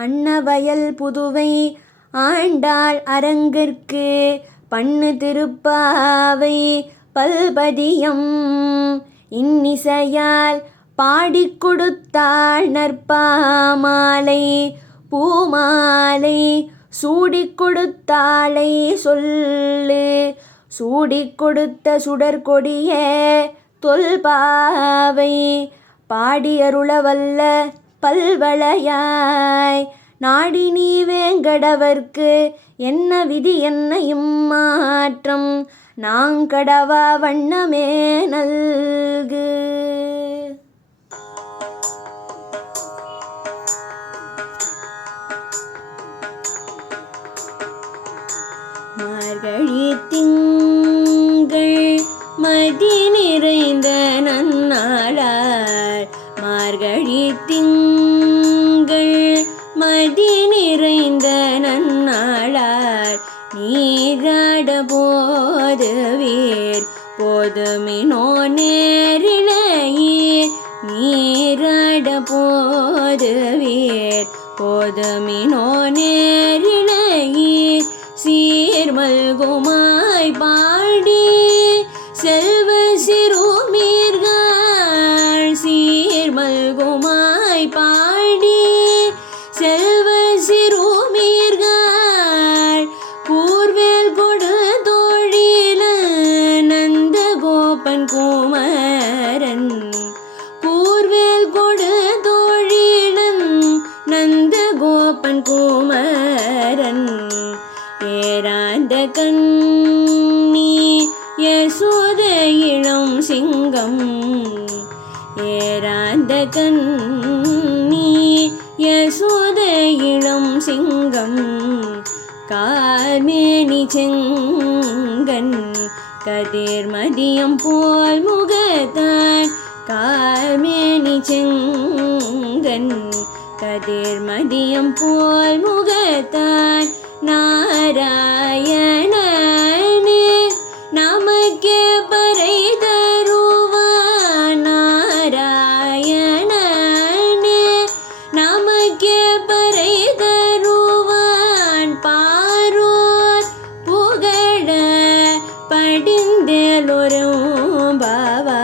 அன்னவயல் புதுவை ஆண்டாள் அரங்கிற்கு பண்ணு திருப்பாவை பல்பதியம். இன்னிசையால் பாடிக் கொடுத்தாள் நற்பாமாலை பூமாலை சூடிக் கொடுத்தாளை சொல்லு. சூடிக் கொடுத்த சுடற்கொடிய தொல்பாவை பாடியருளவல்ல பல்வளையாய். நாடி நீ வேங்கடவர்க்கு என்ன விதி என்னையும் மாற்றம். நாங்கடவா வண்ணமே நல்கு. மார்கழி திங்கள் நிறைந்த நன்னாளார் நீராட போது வீர் போதுமினோ நேரிழையீர் நீராட போது வீர் போதுமினோ நேரிழையீர் சீர்மல்குமாய் கோபன் குமரன் ஏராந்த கண்ணி யசோத இளம் சிங்கம் ஏராந்த கண்ணி யசோத இளம் சிங்கம் கார்மேனி செங்கன் கதிர் மதியம் போல் முகத்தான் கார்மேனி செங்கன் கதிர் மதியம் போல் முகத்தான் நாராயணனே நமக்கே பறை தருவான் நாராயணனே நமக்கே பறை தருவான் பாரோர் புகழ படிந்தேலொரும் பாவா